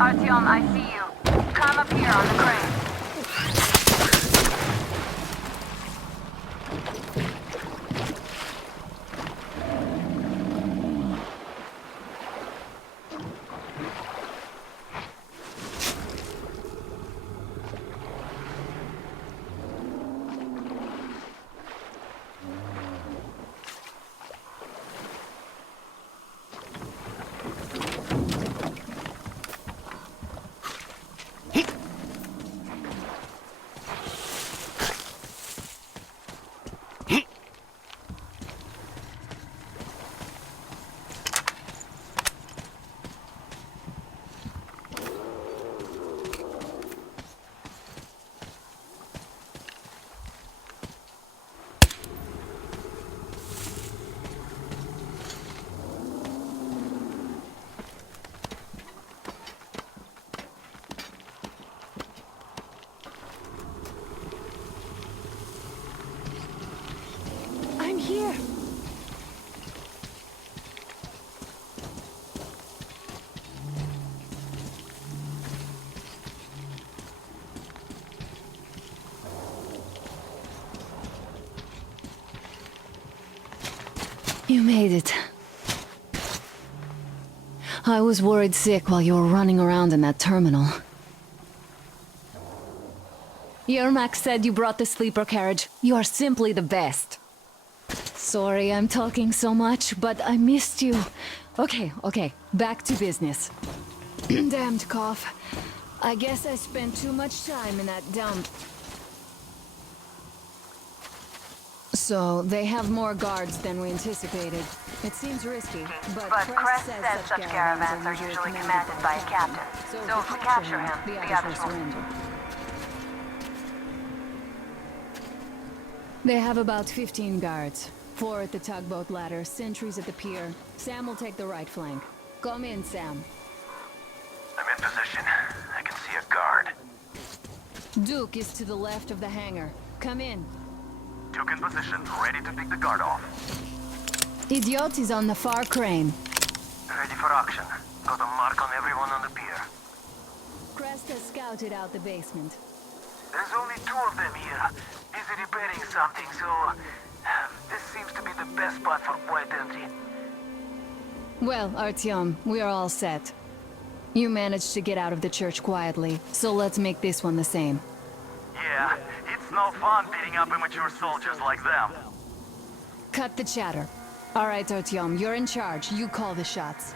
Artyom, I see you. Come up here on the crane. I'm here. You made it. I was worried sick while you were running around in that terminal. Yermak said you brought the sleeper carriage. You are simply the best. Sorry I'm talking so much, but I missed you. Okay, back to business. Damned cough. I guess I spent too much time in that dump. So, they have more guards than we anticipated. It seems risky, but Crest says such caravans are usually commanded by a captain. So if we capture him, the others will surrender. They have about 15 guards. 4 at the tugboat ladder, sentries at the pier. Sam will take the right flank. Come in, Sam. I'm in position. I can see a guard. Duke is to the left of the hangar. Come in. Duke in position, ready to pick the guard off. Idiot is on the far crane. Ready for action. Got a mark on everyone on the pier. Crest has scouted out the basement. There's only 2 of them here. Busy repairing something, so... this seems to be the best spot for quiet entry. Well, Artyom, we are all set. You managed to get out of the church quietly, so let's make this one the same. Yeah, it's no fun beating up immature soldiers like them. Cut the chatter. All right, Artyom, you're in charge. You call the shots.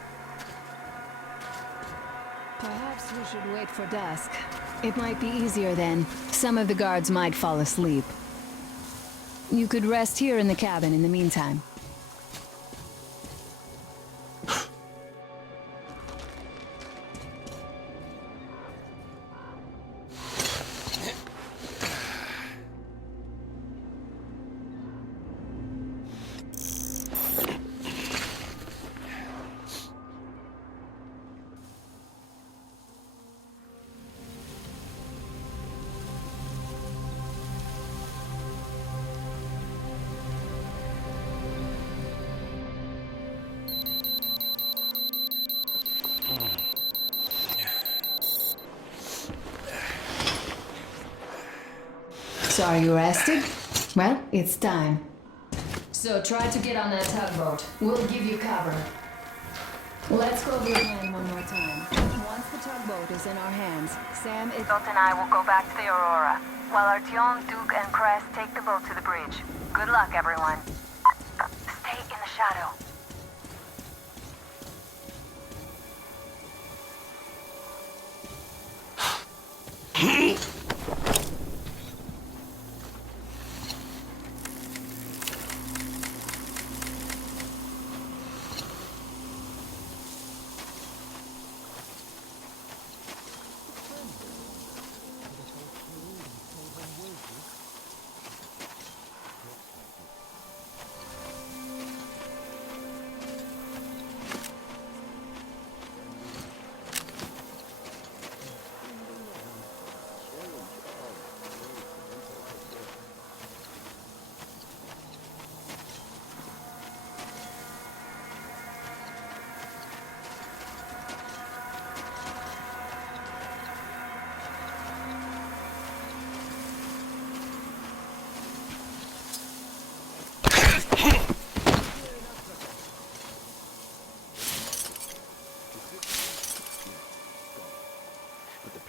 Perhaps we should wait for dusk. It might be easier then. Some of the guards might fall asleep. You could rest here in the cabin in the meantime. So are you rested? Well, it's time. So try to get on that tugboat. We'll give you cover. Let's go over the plan one more time. Once the tugboat is in our hands, Sam is... Dot and I will go back to the Aurora, while Artyom, Duke, and Crest take the boat to the bridge. Good luck, everyone. Stay in the shadow.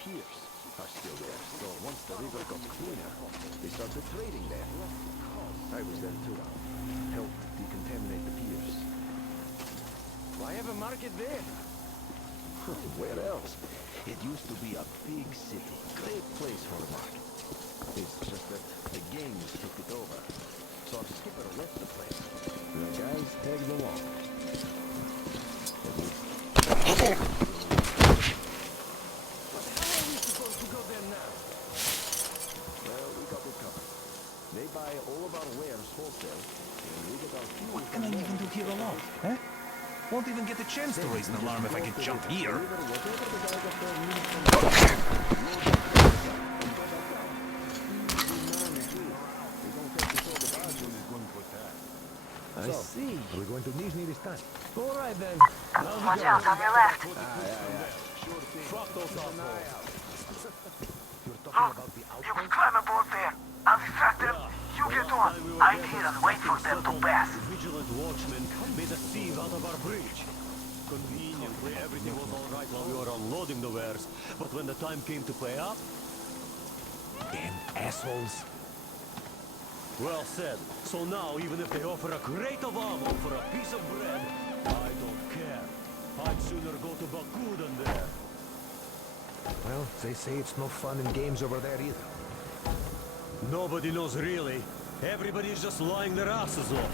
piers are still there. So once the river got cleaner, they started trading there. I was there too. Helped decontaminate the piers. Why have a market there? Where else? It used to be a big city. Great place for a market. It's just that the gangs took it over. So our skipper left the place. The guys tagged along. What the hell are we supposed to go there now? Well, we got it covered. They buy all of our wares wholesale, and we get our fuel. What can I even do here alone, eh? Won't even get a chance to raise an alarm if I can jump here. I see. We're going to Nizhny this time. All right then. Watch out on your left. You can climb aboard there. I'll distract them. You get on. I'm here and wait for them to pass. Vigilant watchmen made a sieve out of our bridge. Conveniently, everything was all right while we were unloading the wares, but when the time came to pay up... Damn assholes. Well said. So now, even if they offer a crate of ammo for a piece of bread, I don't care. I'd sooner go to Baku than there. Well, they say it's no fun in games over there either. Nobody knows really. Everybody's just lying their asses off.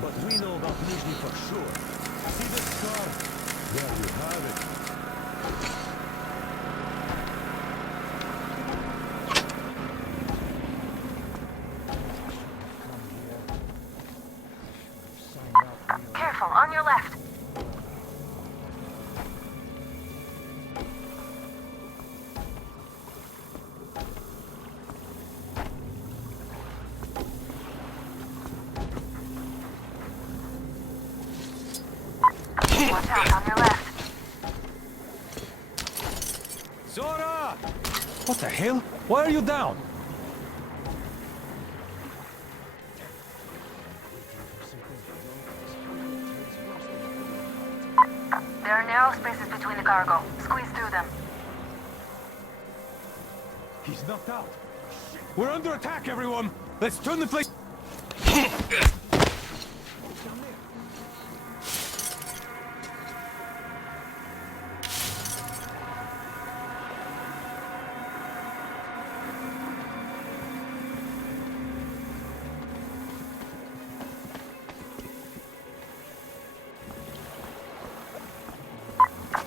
But we know about Nizhny for sure. See this car? There you have it. Careful, on your left. Watch out on your left. Zora! What the hell? Why are you down? There are narrow spaces between the cargo. Squeeze through them. He's knocked out. We're under attack, everyone! Let's turn the place...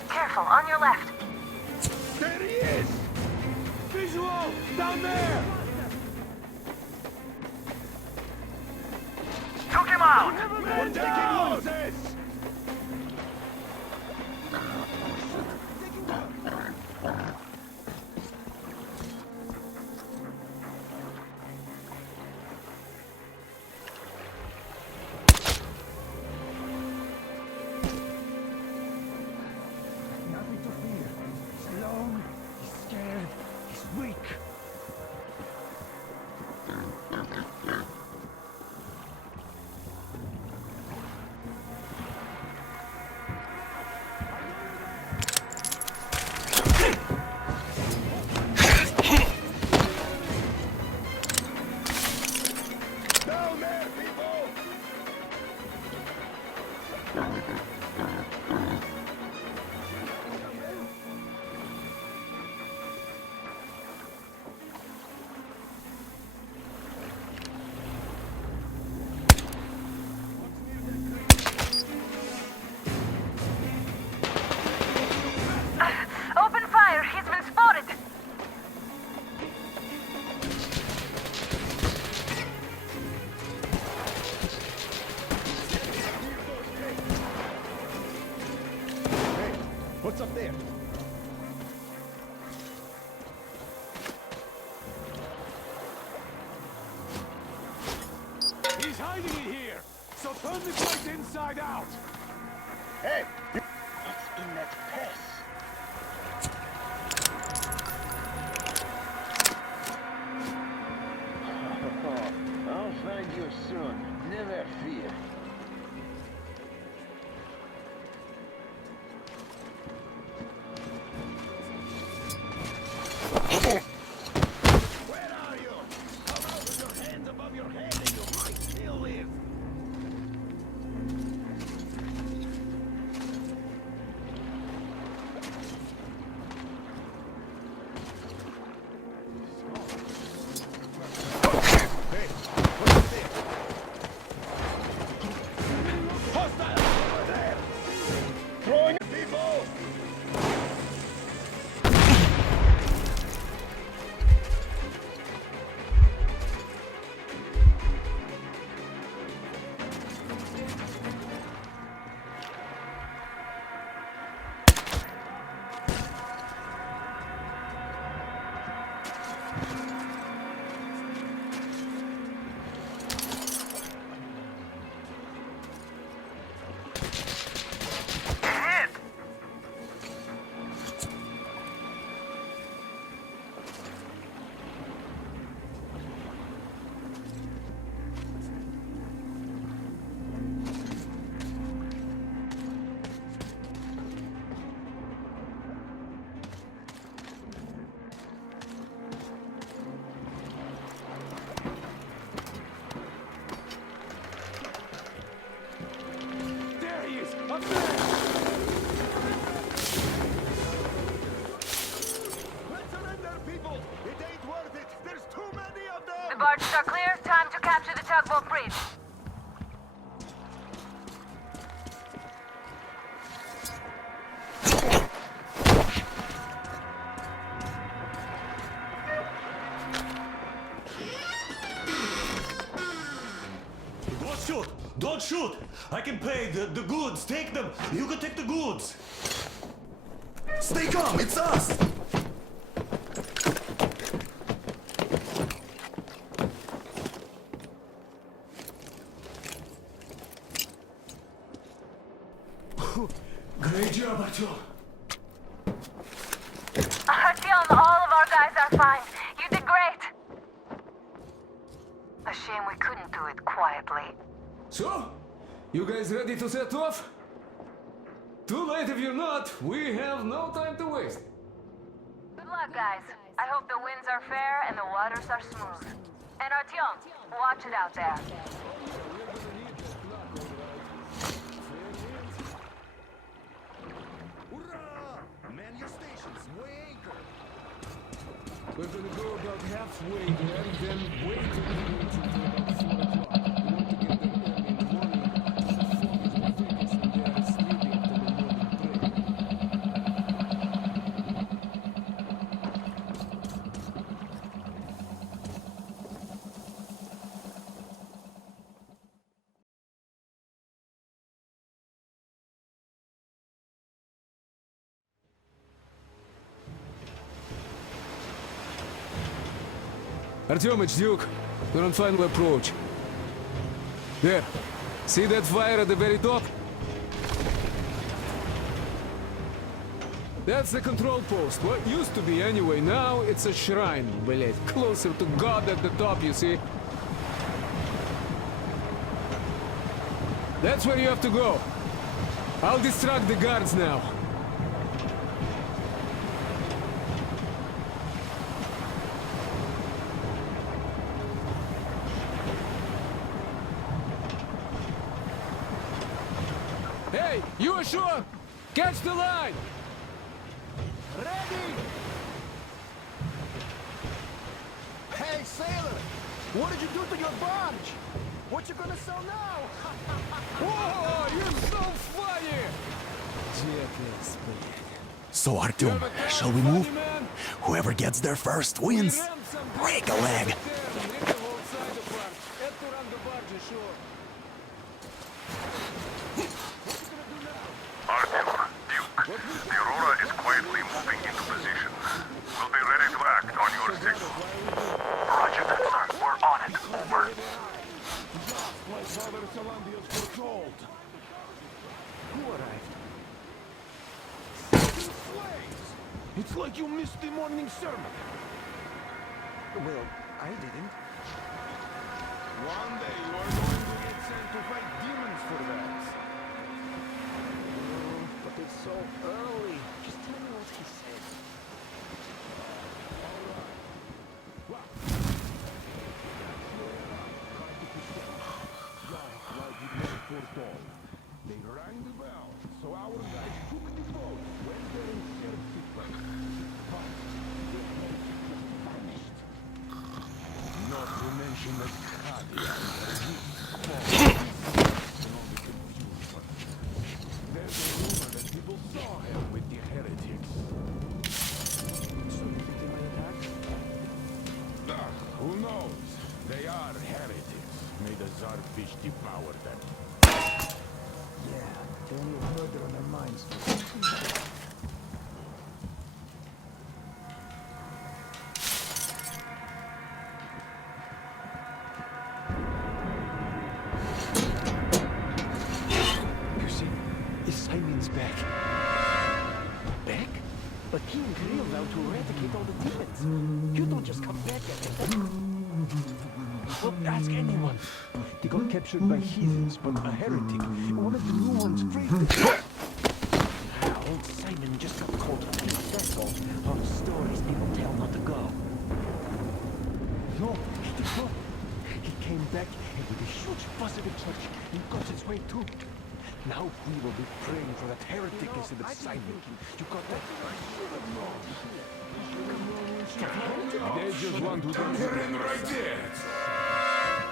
Careful, on your left. There he is! Visual! Down there! Took him out. We're taking losses! Nothing to fear. He's alone, he's scared, he's weak. Down there, people! Open fire! He's been spotted! Hey, what's up there? He's hiding in here! So turn the place inside out! Hey! What's in that press? I'll find you soon. Never fear. bridge. Don't shoot! Don't shoot! I can pay the goods. Take them. You can take the goods. Stay calm, it's us! Great job, Artyom. Artyom, all of our guys are fine. You did great. A shame we couldn't do it quietly. So, you guys ready to set off? Too late if you're not. We have no time to waste. Good luck, guys. I hope the winds are fair and the waters are smooth. And Artyom, watch it out there. Hurrah! Man your stations, weigh anchor! We're gonna go about halfway there, then wait to the beach until about 4 o'clock. We want to get there early in the morning. The fog is more thickest and they are sleeping after the morning prayer. Artyom, it's Duke. We're on final approach. There. See that fire at the very top? That's the control post. What used to be anyway. Now it's a shrine, блять. Closer to God at the top, you see? That's where you have to go. I'll distract the guards now. Hey, you ashore! Catch the line! Ready! Hey, sailor! What did you do to your barge? What you gonna sell now? Whoa, you're so funny! Jackass, So, Artyom, shall we move? Whoever gets there first wins. Break a leg. Artyom, Duke, the Aurora is quietly moving into position. We'll be ready to act on your signal. Roger that, sir. We're on it. Over. Who arrived? It's like you missed the morning sermon. Well, I didn't. One day you are going to get sent to fight demons for that. But it's so early. Just tell me what he said. They rang the bell, so our guys took the boat, went there and served people. But the place vanished. Not to mention the Kadia and all the confusion. There's a rumor that people saw him with the heretics. So you think they might attack? Who knows? They are heretics. May the Tsarfish devour them. Yeah, they only have murder on their minds. You see, Simon's back. Back? But he and Kirill vowed to eradicate all the demons. You don't just come back at Well, ask anyone. They got captured by heathens, but a heretic, one of the new ones, freed them. Old Simon just got caught up in that's all. All the stories people tell not to go. No, he did not. He came back and with a huge fuss at the church and got his way too. Now we will be praying for that heretic instead of Simon. You got that? There's just one to do.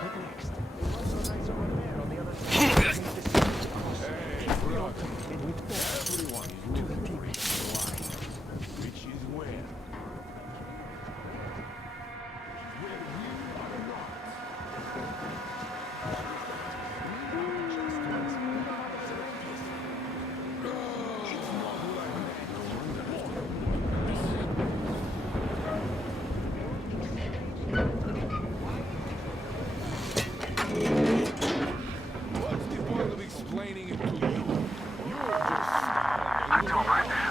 What next?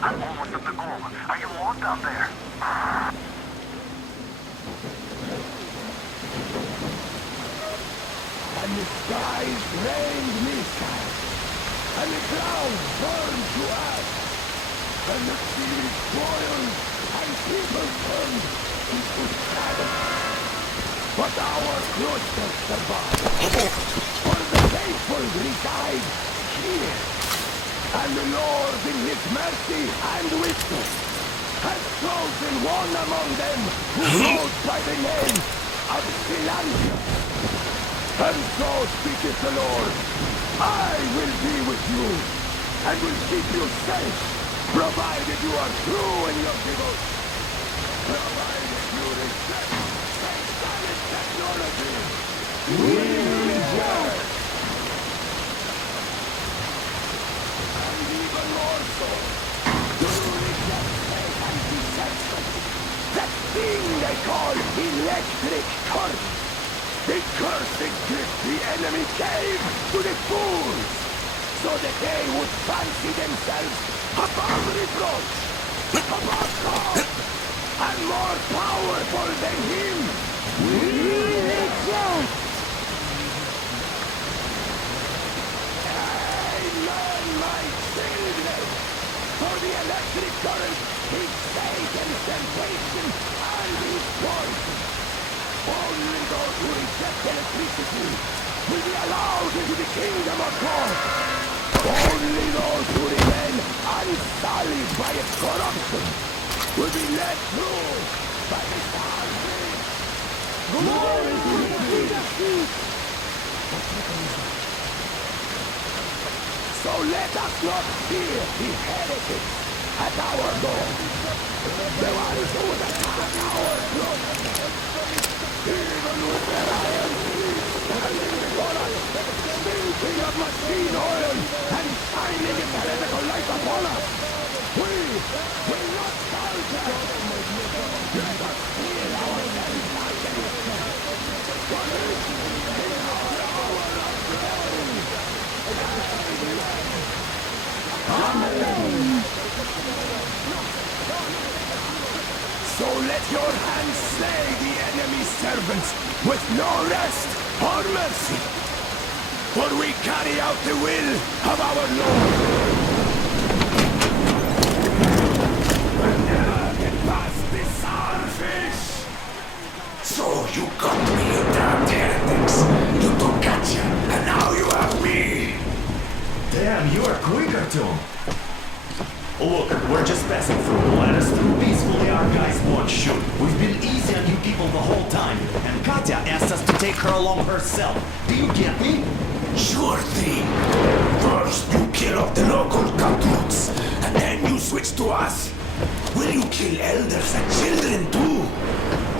I'm almost at the goal. Are you all down there? And the skies rained missiles, and the ground burned to ash, and the sea boiled, and people turned into shadows. But our cloister survived, for the faithful reside here, and the Lord in his mercy and wisdom has chosen one among them who goes by the name of Silandia. And so speaketh the Lord, I will be with you, and will keep you safe, provided you are true in your devotion, provided you respect satanic technology. We reject. And even more so, do you reject faith and deception? That thing they call electric current. The cursed gift the enemy gave to the fools, so that they would fancy themselves above reproach, above God, and more powerful than him. We reject. Amen, my children. For the electric current is Satan's temptation and his poison. Only those who reject electricity will be allowed into the kingdom of God. Only those who remain unsullied by its corruption will be led through by the salvation. Glory to the King of Kings. So let us not fear the heretics at our door. The ones who would attack our throne. Even with their iron teeth and stinking of machine oil and shining its heretical light upon us, we will not falter. Let us feel ourselves like for this is our hour of praise. Amen. So let your hands slay the enemy's servants with no rest or mercy, for we carry out the will of our Lord. And now get past the starfish! So you got me, you damned heretics. You took Katya, and now you have me. Damn, you are quicker, Tom. Look, we're just passing through. Let us through peacefully, our guys won't shoot. We've been easy on you people the whole time, and Katya asked us to take her along herself. Do you get me? Sure thing. First you kill off the local cutthroats, and then you switch to us. Will you kill elders and children too?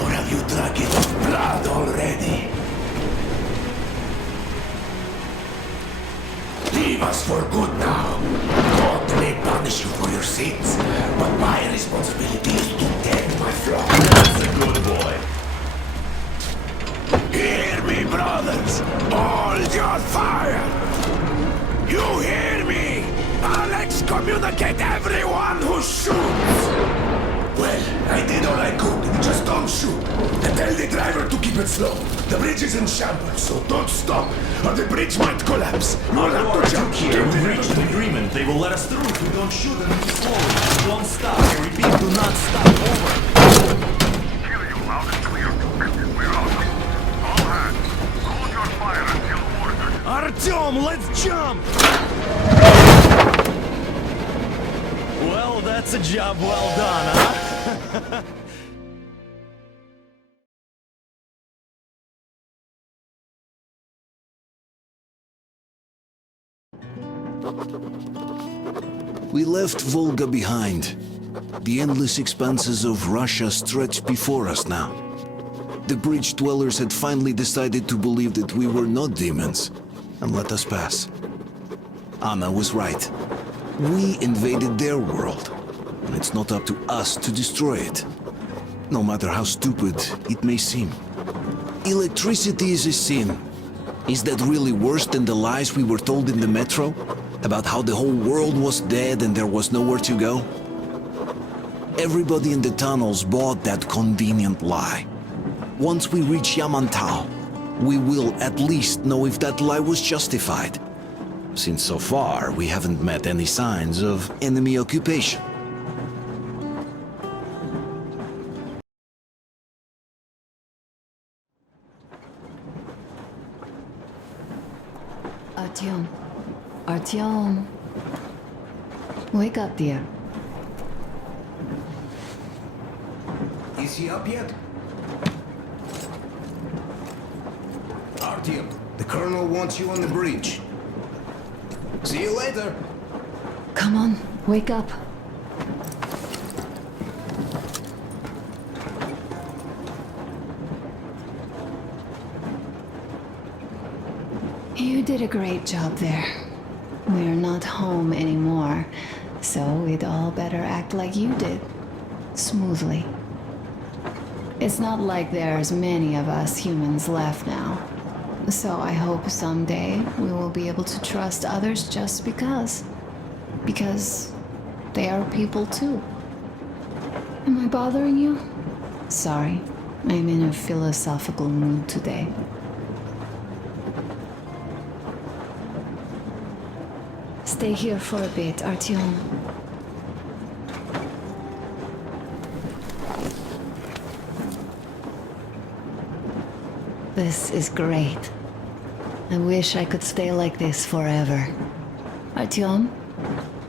Or have you drunk enough blood already? Leave us for good now. God may punish you for your sins, but my responsibility is to tend my flock. That's a good boy. Hear me, brothers! Hold your fire! You hear me? I'll excommunicate everyone who shoots! Well, I did all I could. Just don't shoot. And tell the driver to keep it slow. The bridge is in shambles, so don't stop, or the bridge might collapse. You'll have to jump Here, we've reached an agreement. They will let us through if we don't shoot and move slowly. Don't stop. I repeat, do not stop. Over. Hear you loud and clear. We're out. All hands, hold your fire until ordered. Artyom, let's jump! Well, that's a job well done, huh? We left Volga behind. The endless expanses of Russia stretched before us now. The bridge dwellers had finally decided to believe that we were not demons and let us pass. Anna was right. We invaded their world, and it's not up to us to destroy it, no matter how stupid it may seem. Electricity is a sin. Is that really worse than the lies we were told in the metro? About how the whole world was dead and there was nowhere to go? Everybody in the tunnels bought that convenient lie. Once we reach Yamantau, we will at least know if that lie was justified. Since so far, we haven't met any signs of enemy occupation. Artyom. Artyom. Wake up, dear. Is he up yet? Artyom, the Colonel wants you on the bridge. See you later. Come on, wake up. You did a great job there. We're not home anymore, so we'd all better act like you did. Smoothly. It's not like there's many of us humans left now. So I hope someday we will be able to trust others just because. Because they are people too. Am I bothering you? Sorry, I'm in a philosophical mood today. Stay here for a bit, Artyom. This is great. I wish I could stay like this forever. Artyom,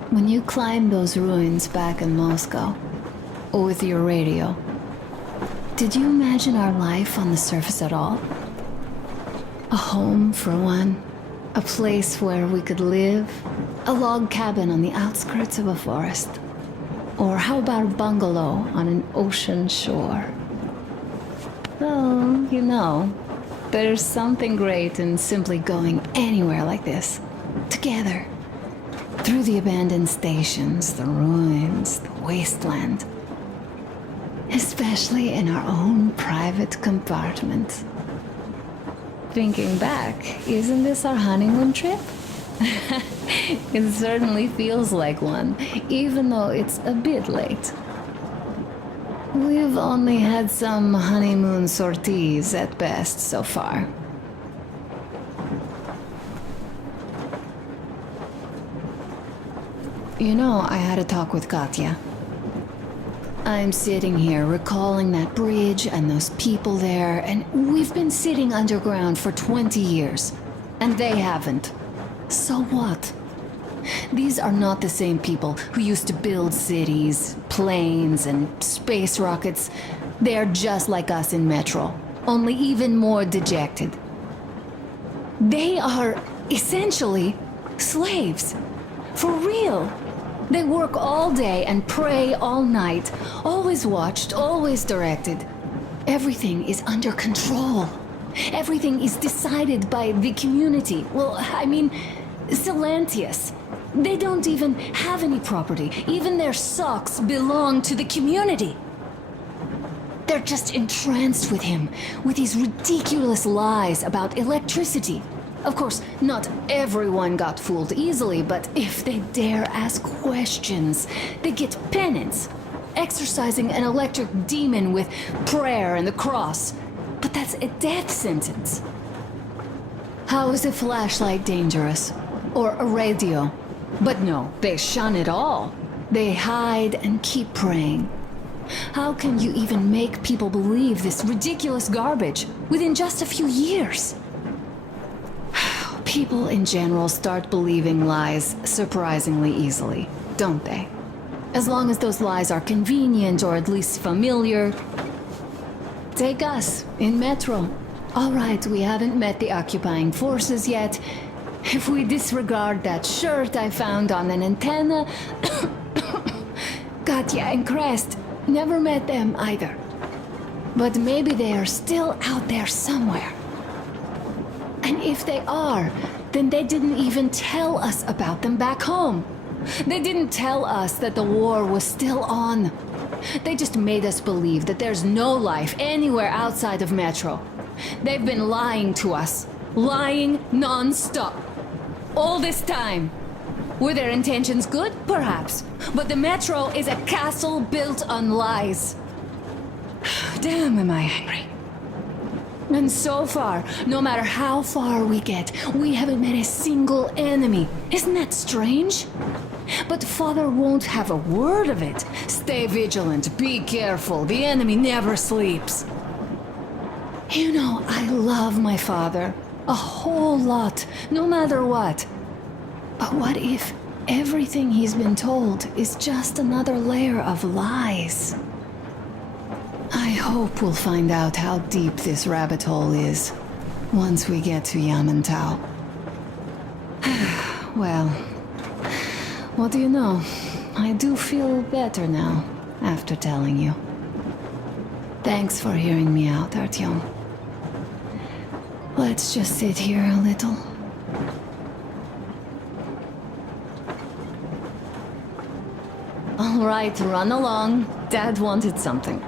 when you climbed those ruins back in Moscow, with your radio, did you imagine our life on the surface at all? A home, for one. A place where we could live. A log cabin on the outskirts of a forest. Or how about a bungalow on an ocean shore? Well, you know, there's something great in simply going anywhere like this. Together. Through the abandoned stations, the ruins, the wasteland. Especially in our own private compartment. Thinking back, isn't this our honeymoon trip? It certainly feels like one, even though it's a bit late. We've only had some honeymoon sorties at best so far. You know, I had a talk with Katya. I'm sitting here recalling that bridge and those people there, and we've been sitting underground for 20 years, and they haven't. So what? These are not the same people who used to build cities, planes, and space rockets. They're just like us in Metro, only even more dejected. They are essentially slaves. For real. They work all day and pray all night, always watched, always directed. Everything is under control. Everything is decided by the community. Well, I mean, Silantius. They don't even have any property. Even their socks belong to the community. They're just entranced with him, with these ridiculous lies about electricity. Of course, not everyone got fooled easily, but if they dare ask questions, they get penance, exorcising an electric demon with prayer and the cross. But that's a death sentence. How is a flashlight dangerous? Or a radio? But no, they shun it all. They hide and keep praying. How can you even make people believe this ridiculous garbage within just a few years? People in general start believing lies surprisingly easily, don't they? As long as those lies are convenient or at least familiar. Take us, in Metro. All right, we haven't met the occupying forces yet. If we disregard that shirt I found on an antenna... Katya and Crest, never met them either. But maybe they are still out there somewhere. And if they are, then they didn't even tell us about them back home. They didn't tell us that the war was still on. They just made us believe that there's no life anywhere outside of Metro. They've been lying to us. Lying non-stop. All this time. Were their intentions good? Perhaps. But the Metro is a castle built on lies. Damn, am I angry. And so far, no matter how far we get, we haven't met a single enemy. Isn't that strange? But Father won't have a word of it. Stay vigilant, be careful, the enemy never sleeps. You know, I love my father. A whole lot, no matter what. But what if everything he's been told is just another layer of lies? I hope we'll find out how deep this rabbit hole is once we get to Yamantau. Well, what do you know? I do feel better now after telling you. Thanks for hearing me out, Artyom. Let's just sit here a little. All right, run along. Dad wanted something.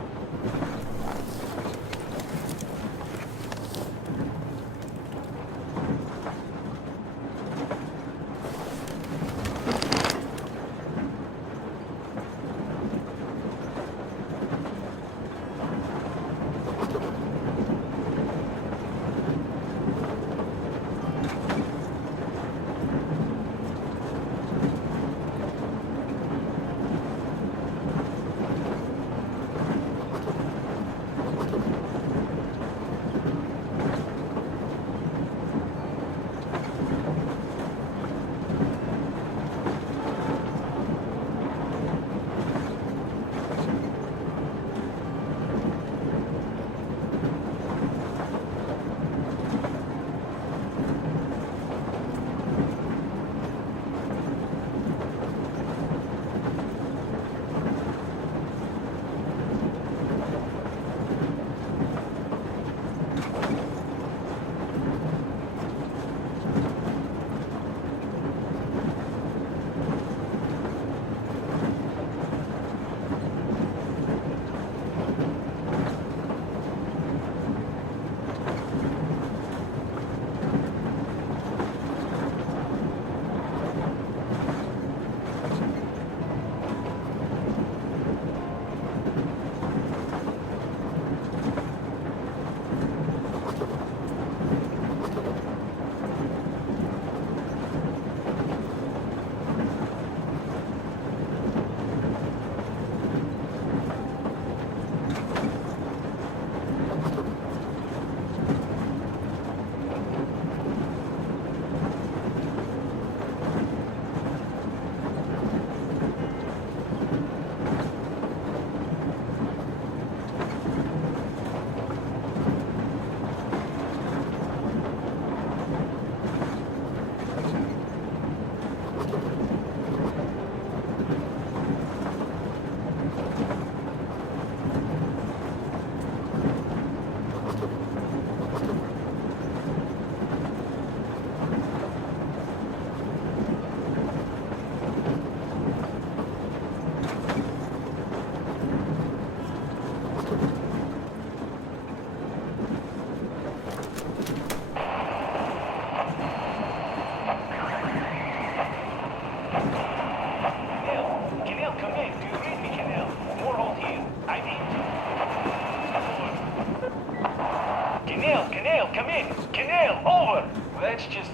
Kenil, come in! Kenil, over! That's just...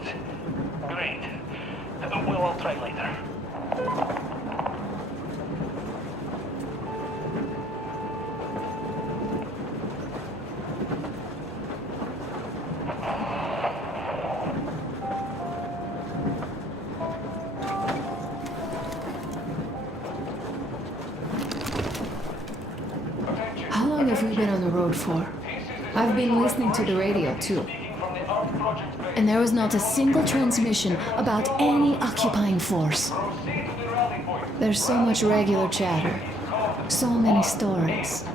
great. We'll all try later. How long have we been on the road for? I've been listening to the radio too. And there was not a single transmission about any occupying force. There's so much regular chatter. So many stories.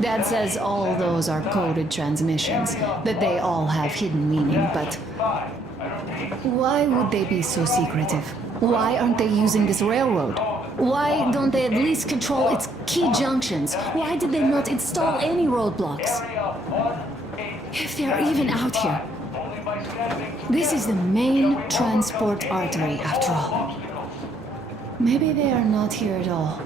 Dad says all those are coded transmissions, that they all have hidden meaning, but why would they be so secretive? Why aren't they using this railroad? Why don't they at least control its key junctions? Why did they not install any roadblocks? If they're even out here, This is the main transport artery, after all. Maybe they are not here at all.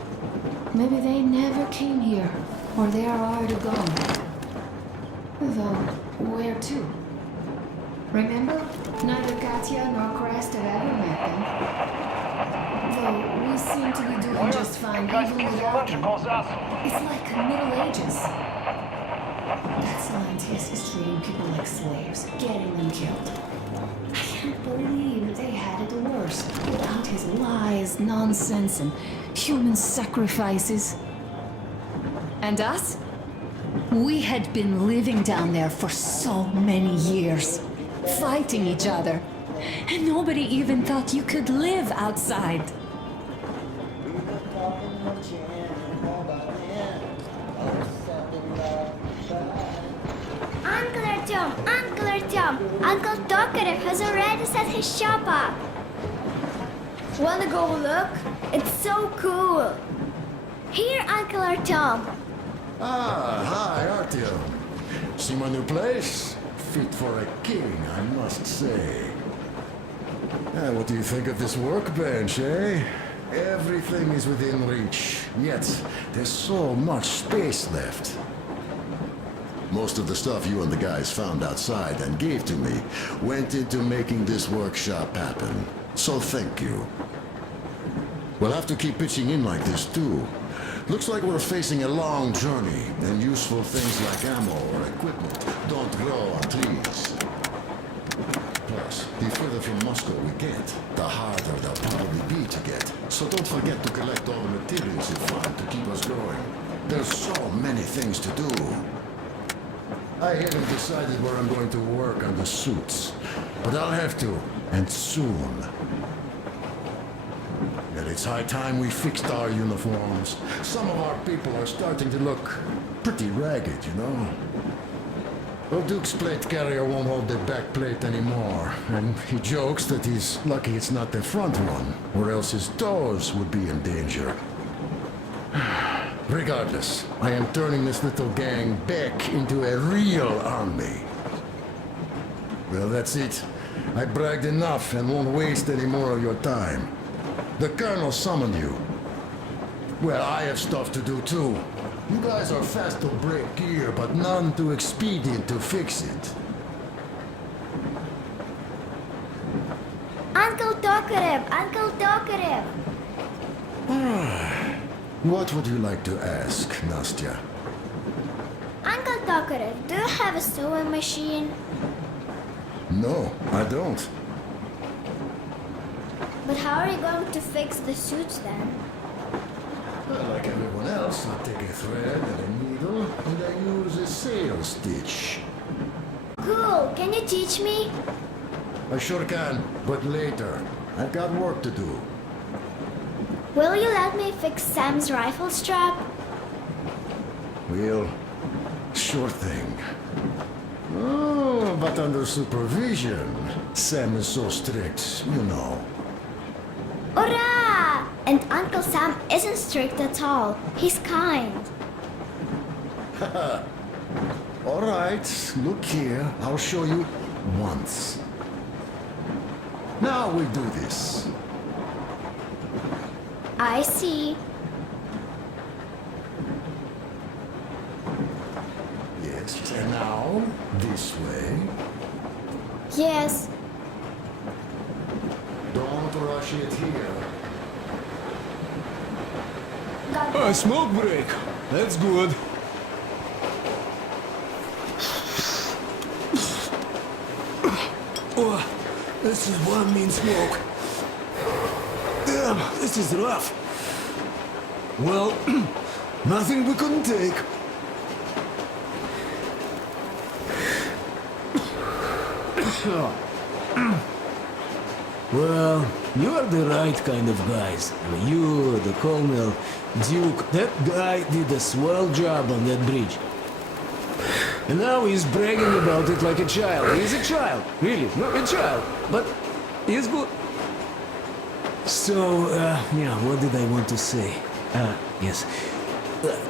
Maybe they never came here, or they are already gone. Though, where to? Remember, neither Katya nor Crest have ever met them. Though we seem to be doing just fine even without them. It's like the Middle Ages. That scientist is treating people like slaves, getting them killed. I can't believe they had it worse without his lies, nonsense, and human sacrifices. And us? We had been living down there for so many years, fighting each other. And nobody even thought you could live outside. Uncle Artyom, Uncle Tokarev has already set his shop up. Wanna go look? It's so cool. Here, Uncle Artyom. Ah, hi, Artyom. See my new place? Fit for a king, I must say. What do you think of this workbench, eh? Everything is within reach, yet there's so much space left. Most of the stuff you and the guys found outside and gave to me went into making this workshop happen. So thank you. We'll have to keep pitching in like this too. Looks like we're facing a long journey, and useful things like ammo or equipment don't grow on trees. Plus, the further from Moscow we get, the harder they'll probably be to get. So don't forget to collect all the materials you find to keep us going. There's so many things to do. I haven't decided where I'm going to work on the suits, but I'll have to, and soon. And it's high time we fixed our uniforms. Some of our people are starting to look pretty ragged, you know? Well, Duke's plate carrier won't hold the back plate anymore, and he jokes that he's lucky it's not the front one, or else his toes would be in danger. Regardless, I am turning this little gang back into a real army. Well, that's it. I bragged enough and won't waste any more of your time. The Colonel summoned you. Well, I have stuff to do too. You guys are fast to break gear, but none too expedient to fix it. Uncle Tokarev! Uncle Tokarev! What would you like to ask, Nastya? Uncle Tokarev, do you have a sewing machine? No, I don't. But how are you going to fix the suits then? Well, like everyone else, I take a thread and a needle, and I use a sail stitch. Cool! Can you teach me? I sure can, but later. I've got work to do. Will you let me fix Sam's rifle strap? Well, sure thing. Oh, but under supervision. Sam is so strict, you know. Hurrah! And Uncle Sam isn't strict at all. He's kind. All right, look here. I'll show you once. Now we do this. I see. Yes, and now this way. Yes. Don't rush it here. A smoke break. That's good. Oh, this is one mean smoke. Damn, this is rough. Well, nothing we couldn't take. Well, you are the right kind of guys. I mean, you, the Colonel, Duke, that guy did a swell job on that bridge. And now he's bragging about it like a child. He's a child, really, not a child, but he's good. So, yeah, what did I want to say? Yes.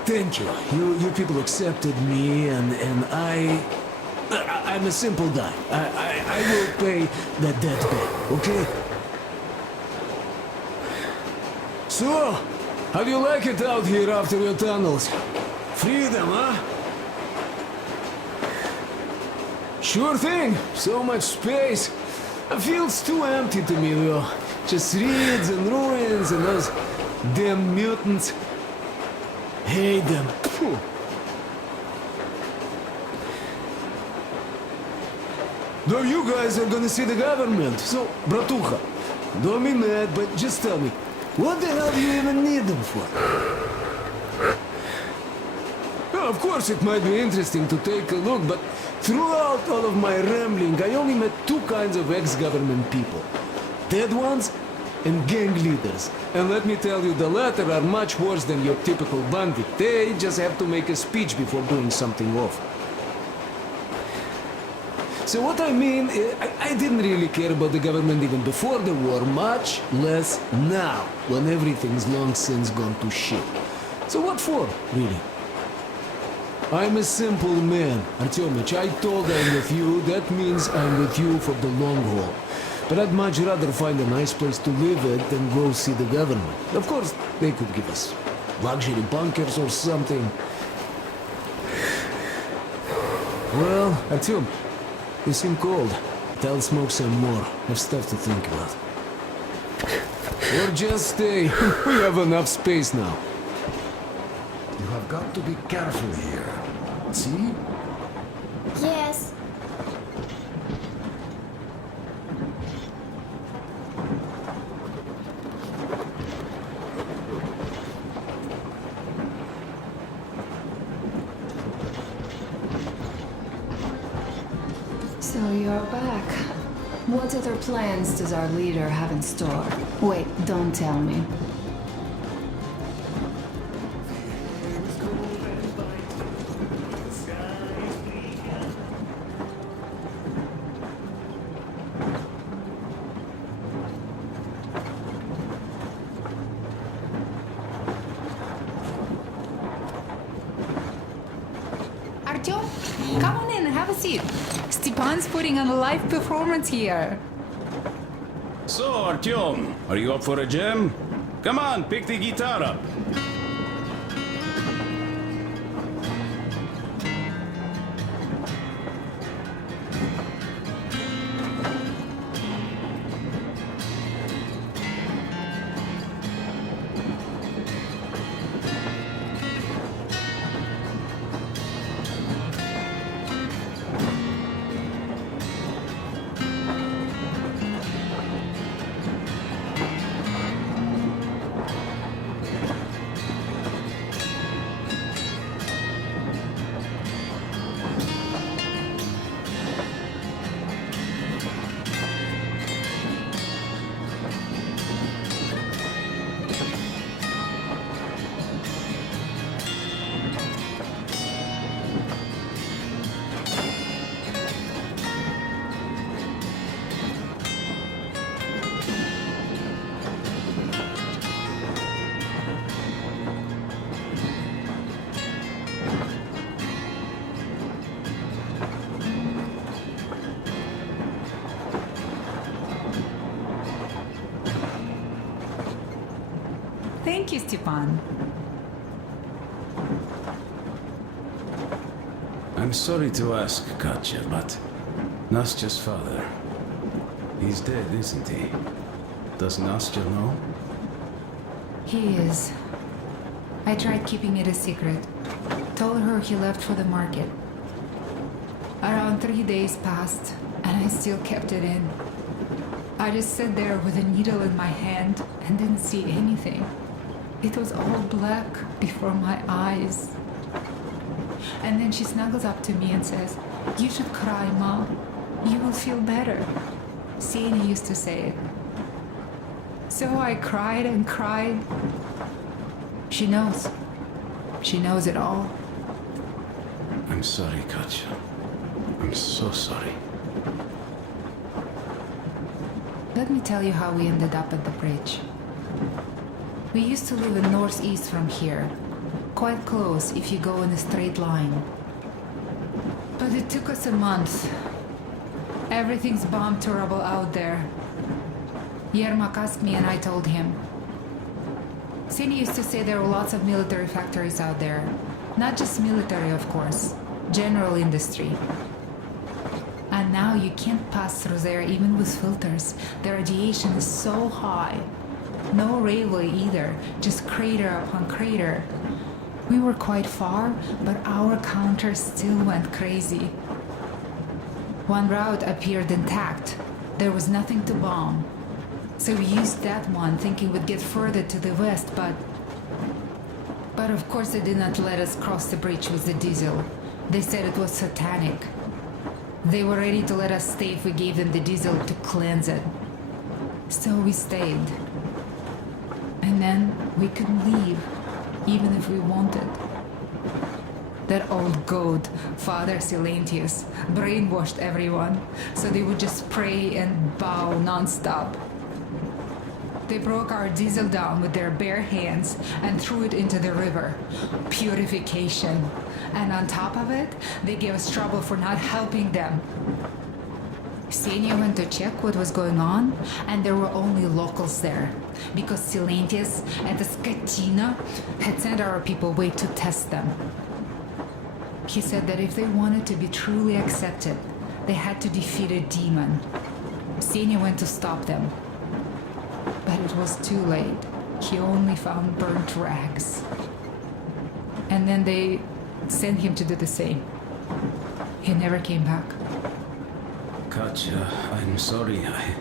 Thank you. You people accepted me, and I'm a simple guy. I will pay the debt back, okay? So, how do you like it out here after your tunnels? Freedom, huh? Sure thing. So much space. It feels too empty to me, though. Just reeds and ruins and those damn mutants. Hate them. Phew. Though you guys are gonna see the government, so, bratuха, don't be mad, but just tell me, what the hell do you even need them for? Well, of course, it might be interesting to take a look, but throughout all of my rambling, I only met two kinds of ex-government people. Dead ones and gang leaders. And let me tell you, the latter are much worse than your typical bandit. They just have to make a speech before doing something awful. So what I mean, I didn't really care about the government even before the war, much less now, when everything's long since gone to shit. So what for, really? I'm a simple man, Artyomich. I told I'm with you, that means I'm with you for the long haul. But I'd much rather find a nice place to live at than go see the government. Of course, they could give us luxury bunkers or something. Well, Artyom, you seem cold. I'll smoke some more. Have stuff to think about. Or just stay. We have enough space now. You have got to be careful here. See? Yes. So you're back. What other plans does our leader have in store? Wait, don't tell me. Artyom, come on in, have a seat. Stepan's putting on a live performance here. So, Artyom, are you up for a jam? Come on, pick the guitar up. Thank you, Stepan. I'm sorry to ask, Katya, but Nastya's father, he's dead, isn't he? Does Nastya know? He is. I tried keeping it a secret. Told her he left for the market. Around 3 days passed, and I still kept it in. I just sat there with a needle in my hand and didn't see anything. It was all black before my eyes. And then she snuggles up to me and says, "You should cry, Mom. You will feel better." Sienna used to say it. So I cried and cried. She knows. She knows it all. I'm sorry, Katya. I'm so sorry. Let me tell you how we ended up at the bridge. We used to live in northeast from here, quite close if you go in a straight line. But it took us a month. Everything's bombed to rubble out there. Yermak asked me and I told him. Sini used to say there were lots of military factories out there. Not just military, of course. General industry. And now you can't pass through there even with filters. The radiation is so high. No railway either, just crater upon crater. We were quite far, but our counter still went crazy. One route appeared intact. There was nothing to bomb. So we used that one, thinking we'd get further to the west, but of course they did not let us cross the bridge with the diesel. They said it was satanic. They were ready to let us stay if we gave them the diesel to cleanse it. So we stayed. And then we couldn't leave, even if we wanted. That old goat, Father Silentius, brainwashed everyone, so they would just pray and bow non-stop. They broke our diesel down with their bare hands and threw it into the river. Purification. And on top of it, they gave us trouble for not helping them. Senia went to check what was going on, and there were only locals there, because Silentius and the Skatina had sent our people away to test them. He said that if they wanted to be truly accepted, they had to defeat a demon. Senia went to stop them. But it was too late. He only found burnt rags. And then they sent him to do the same. He never came back. Katya, I'm sorry. I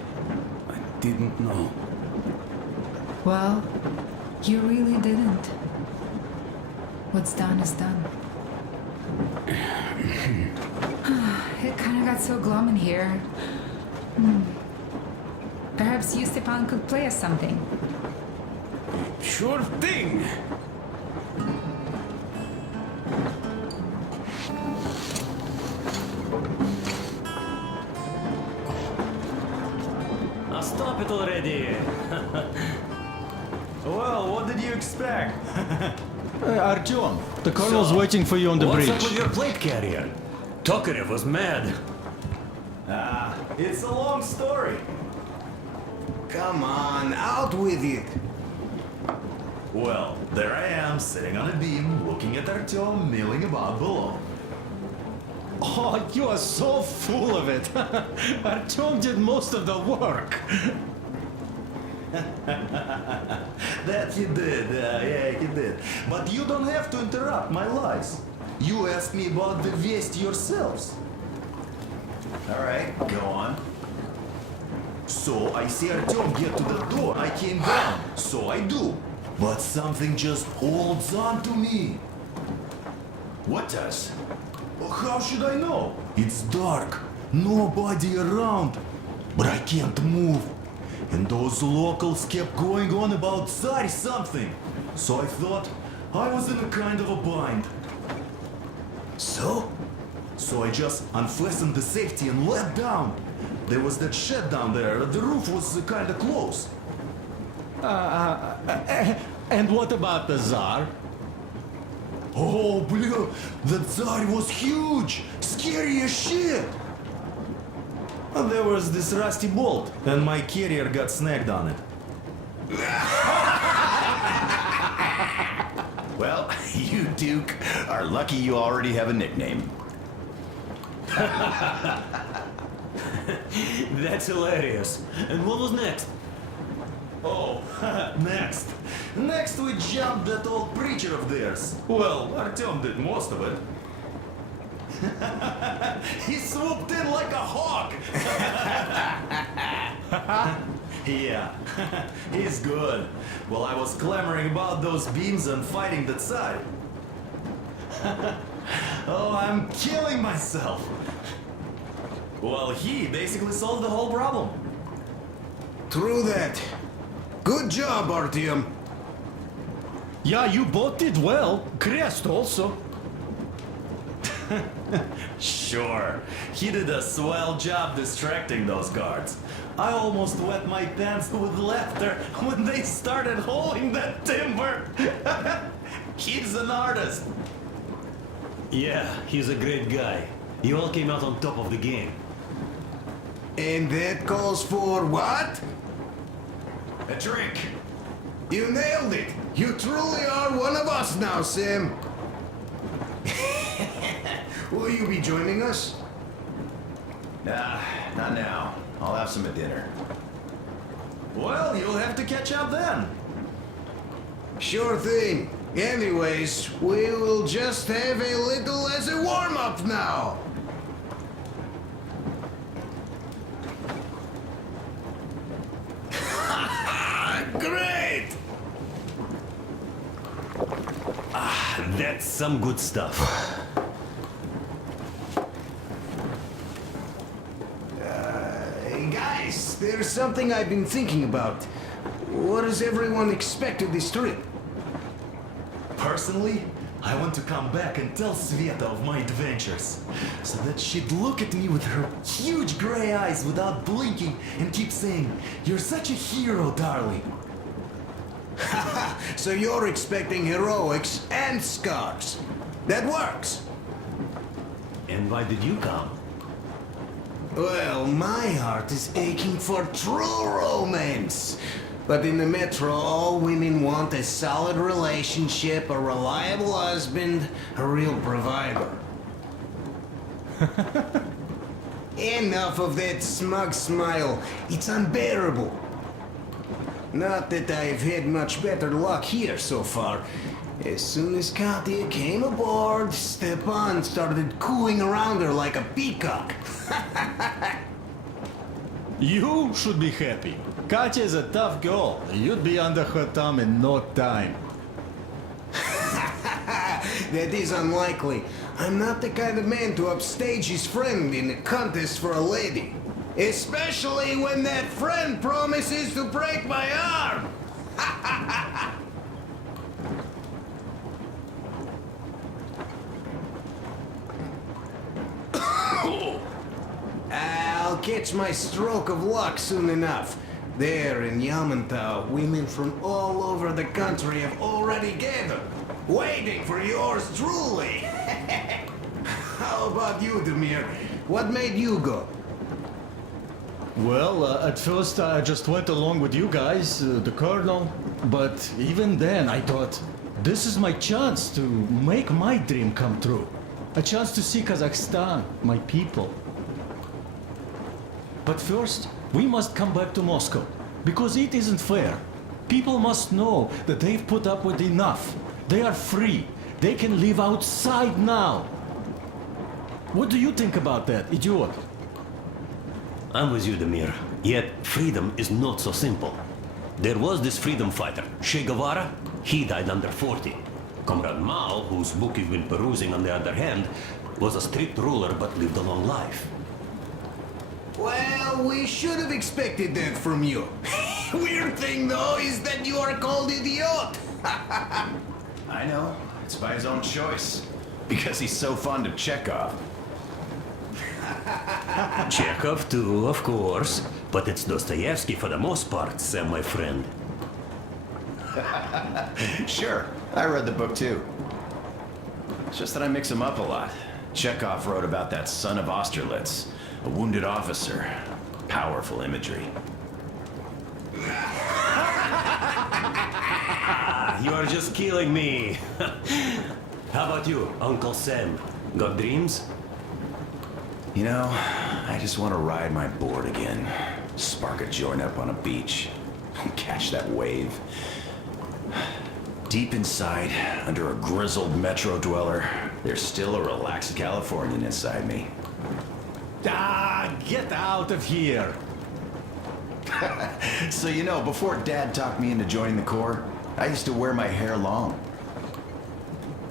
didn't know. Well, you really didn't. What's done is done. It kind of got so glum in here. Perhaps you, Stepan, could play us something. Sure thing! Now stop it already! Well, what did you expect? Artyom, the colonel's waiting for you on the What's bridge. up with your plate carrier? Tokarev was mad. It's a long story. Come on, out with it. Well, there I am, sitting on a beam, looking at Artyom milling about below. Oh, you are so full of it. Artyom did most of the work. That he did, yeah, he did. But you don't have to interrupt my lies. You asked me about the Vest yourselves. Alright, go on. So I see Artyom get to the door, I came down, so I do. But something just holds on to me. What does? How should I know? It's dark, nobody around. But I can't move. And those locals kept going on about Tsar something. So I thought I was in a kind of a bind. So? So I just unfastened the safety and let down. There was that shed down there. The roof was kind of close. And what about the Tsar? Oh, blue! The Tsar was huge! Scary as shit! And there was this rusty bolt, and my carrier got snagged on it. Well, you, Duke, are lucky you already have a nickname. That's hilarious. And what was next? Oh, next. Next we jumped that old preacher of theirs. Well, Artyom did most of it. He swooped in like a hawk. Yeah, he's good. While I was clamoring about those beams and fighting the Tsar. Oh, I'm killing myself. Well, he basically solved the whole problem. True that. Good job, Artyom. Yeah, you both did well. Crest also. Sure, he did a swell job distracting those guards. I almost wet my pants with laughter when they started hauling that timber. He's an artist. Yeah, he's a great guy. You all came out on top of the game. And that calls for what? A drink. You nailed it! You truly are one of us now, Sam! Will you be joining us? Nah, not now. I'll have some at dinner. Well, you'll have to catch up then. Sure thing. Anyways, we will just have a little as a warm-up now. Great! That's some good stuff. Hey guys, there's something I've been thinking about. What does everyone expect of this trip? Personally, I want to come back and tell Sveta of my adventures, so that she'd look at me with her huge gray eyes without blinking and keep saying, "You're such a hero, darling." So you're expecting heroics and scars. That works. And why did you come? Well, my heart is aching for true romance. But in the Metro, all women want a solid relationship, a reliable husband, a real provider. Enough of that smug smile. It's unbearable. Not that I've had much better luck here so far. As soon as Katya came aboard, Stepan started cooing around her like a peacock. You should be happy. Katya is a tough girl. You'd be under her thumb in no time. That is unlikely. I'm not the kind of man to upstage his friend in a contest for a lady. Especially when that friend promises to break my arm! I'll catch my stroke of luck soon enough. There in Yamantau, women from all over the country have already gathered, waiting for yours truly. How about you, Demir? What made you go? Well, at first I just went along with you guys, the colonel. But even then I thought, this is my chance to make my dream come true. A chance to see Kazakhstan, my people. But first, we must come back to Moscow, because it isn't fair. People must know that they've put up with enough. They are free. They can live outside now. What do you think about that, idiot? I'm with you, Demir. Yet, freedom is not so simple. There was this freedom fighter, Che Guevara. He died under 40. Comrade Mao, whose book you've been perusing on the other hand, was a strict ruler but lived a long life. Well, we should have expected that from you. Weird thing, though, is that you are called idiot. I know. It's by his own choice. Because he's so fond of Chekhov. Chekhov too, of course. But it's Dostoevsky for the most part, Sam, my friend. Sure, I read the book too. It's just that I mix them up a lot. Chekhov wrote about that son of Austerlitz, a wounded officer. Powerful imagery. You are just killing me. How about you, Uncle Sam? Got dreams? You know, I just want to ride my board again. Spark a joint up on a beach. Catch that wave. Deep inside, under a grizzled metro dweller, there's still a relaxed Californian inside me. Ah, get out of here! So you know, before Dad talked me into joining the Corps, I used to wear my hair long.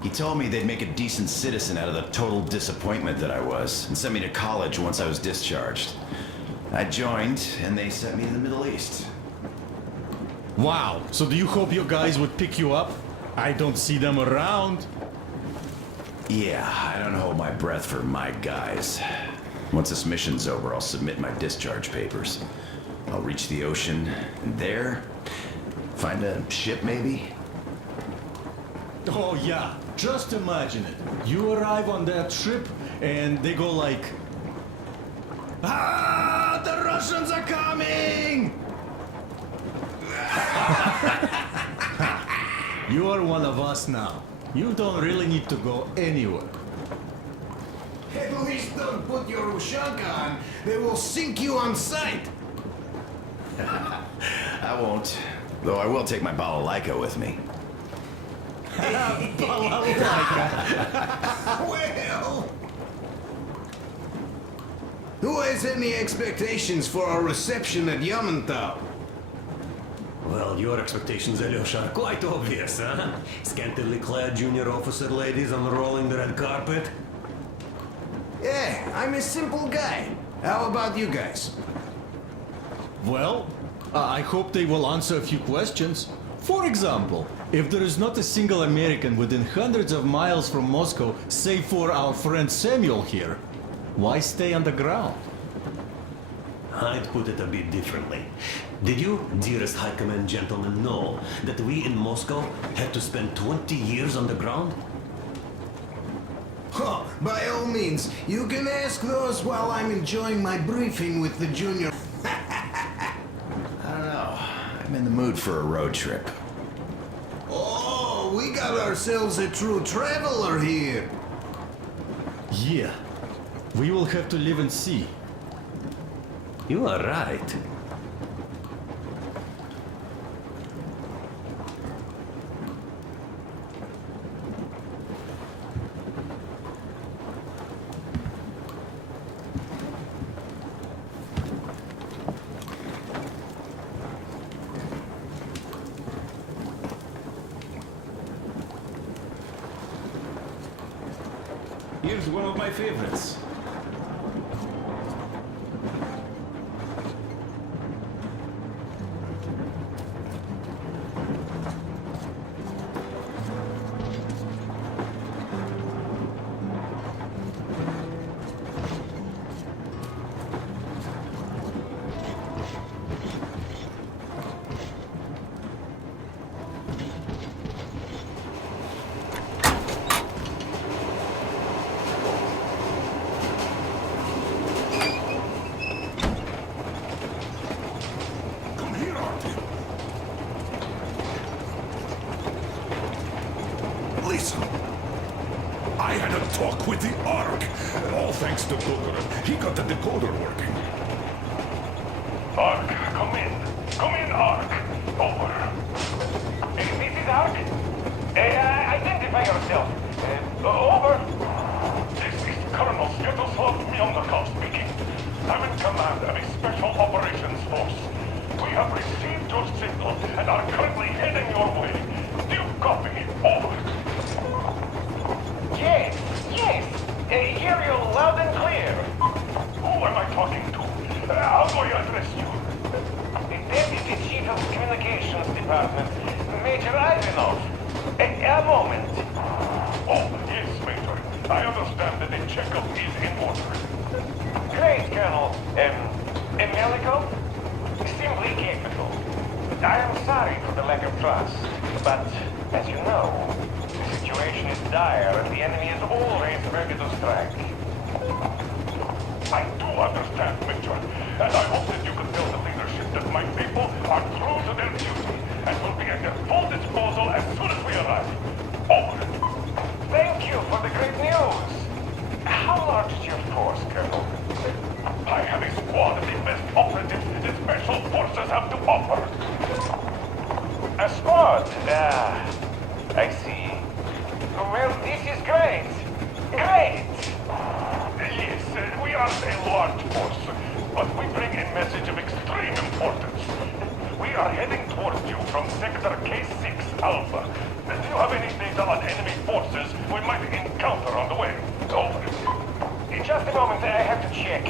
He told me they'd make a decent citizen out of the total disappointment that I was, and sent me to college once I was discharged. I joined, and they sent me to the Middle East. Wow, so do you hope your guys would pick you up? I don't see them around. Yeah, I don't hold my breath for my guys. Once this mission's over, I'll submit my discharge papers. I'll reach the ocean, and there, find a ship maybe? Oh yeah, Just imagine it. You arrive on that ship and they go like, Ah, the Russians are coming! you are one of us now. You don't really need to go anywhere. At least don't put your Ushanka on. They will sink you on sight. I won't. Though I will take my balalaika with me. Well... Who has any expectations for our reception at Yamantau? Well, your expectations, Alyosha, are quite obvious, huh? Scantily clad junior officer ladies unrolling the red carpet. Yeah, I'm a simple guy. How about you guys? Well, I hope they will answer a few questions. For example, if there is not a single American within hundreds of miles from Moscow, save for our friend Samuel here, why stay on the ground? I'd put it a bit differently. Did you, dearest High Command gentlemen, know that we in Moscow had to spend 20 years on the ground? Huh, by all means, you can ask those while I'm enjoying my briefing with the junior... I don't know. I'm in the mood for a road trip. Oh, we got ourselves a true traveler here. Yeah. We will have to live and see. You are right. Here's one of my favorites. Listen, I had a talk with the Ark. All thanks to Gogorin. He got the decoder working. Ark, come in. Come in, Ark. Over. This is Ark. Identify yourself. Over. This is Colonel Sviatoslav Myonnikov speaking. I'm in command of a special operations force. We have received your signal and are currently heading your way. Do you copy? Over. Yes. Hear you loud and clear. Who am I talking to? How do I address you? The Deputy Chief of Communications Department, Major Ivanov. A moment. Oh, yes, Major. I understand that the checkup is in order. Great, Colonel. Melikov? Simply capital. I am sorry for the lack of trust, but as you know, the situation is dire and the enemy is always ready to strike. I do understand, Major, and I hope that you can tell the leadership that my people are true to their duty and will be at their full disposal as soon as we arrive. Over. Thank you for the great news. How large is your force, Colonel? I have a squad of the best operatives the special forces have to offer. A squad? I see. Well, this is great. Great! Yes, we are a large force, but we bring a message of extreme importance. We are heading towards you from Sector K6 Alpha. Do you have any data on enemy forces we might encounter on the way? Over. Just a moment, I have to check.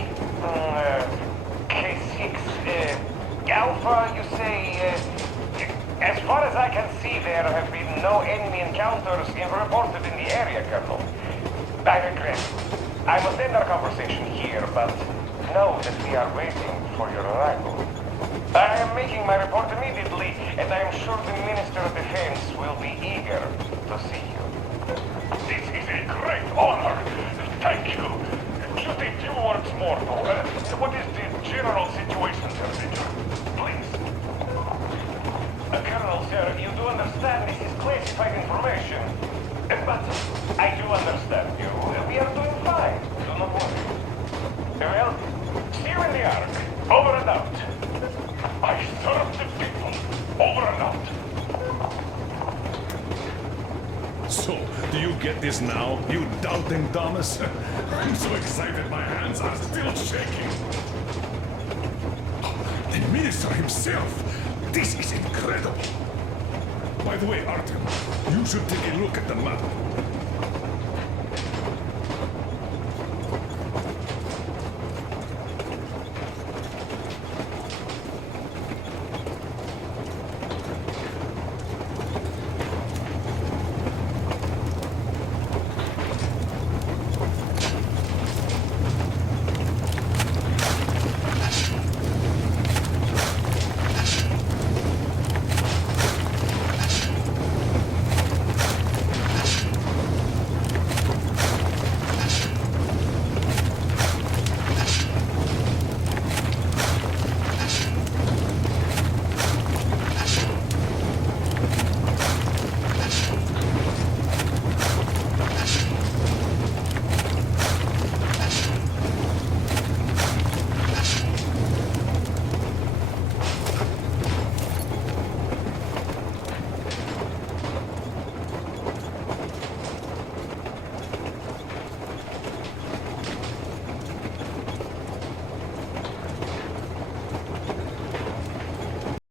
K6, Alpha, you say... as far as I can see, there have been no enemy encounters reported in the area, Colonel. I regret. I must end our conversation here, but know that we are waiting for your arrival. I am making my report immediately, and I am sure the Minister of Defense will be eager to see you. honor. Thank you. Just a few words more, though. What is the general situation, sir, Major? Please. Colonel, sir, you do understand this is classified information. But I do understand you. We are doing fine. Do not worry. Well, see you in the Ark. Over and out. I serve the people. Over and out. So, do you get this now, you doubting Thomas? I'm so excited my hands are still shaking. The minister himself! This is incredible! By the way, Artem, you should take a look at the map.